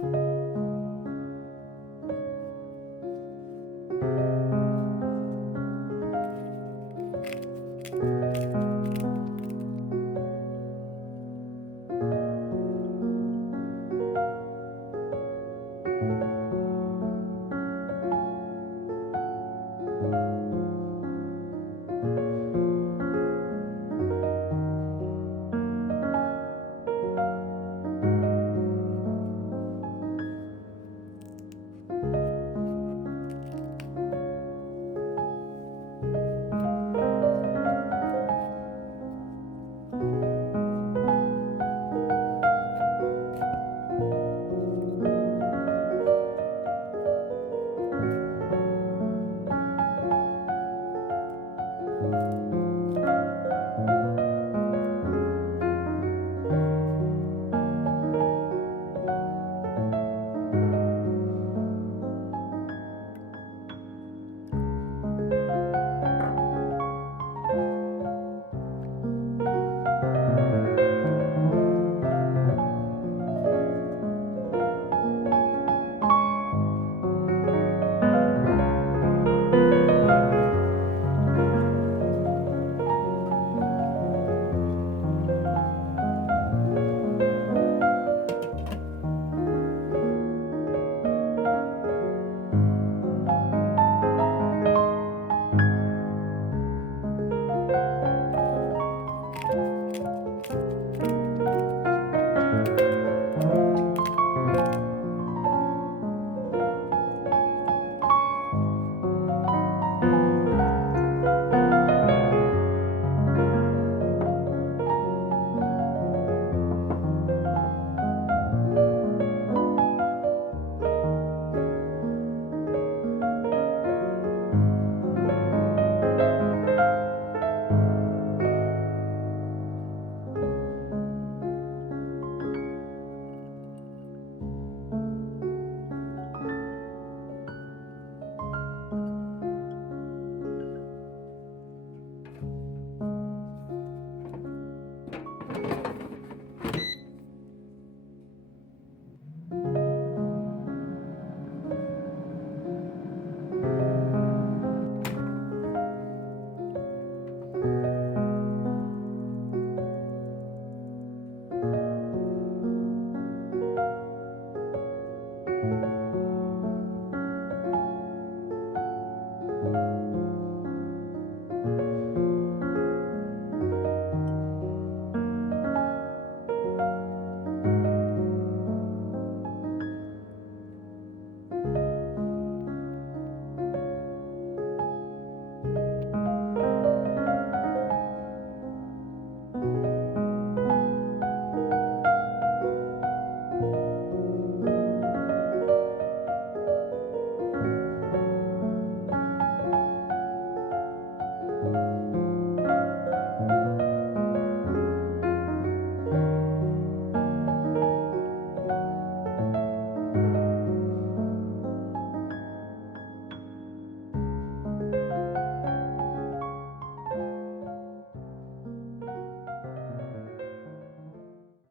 you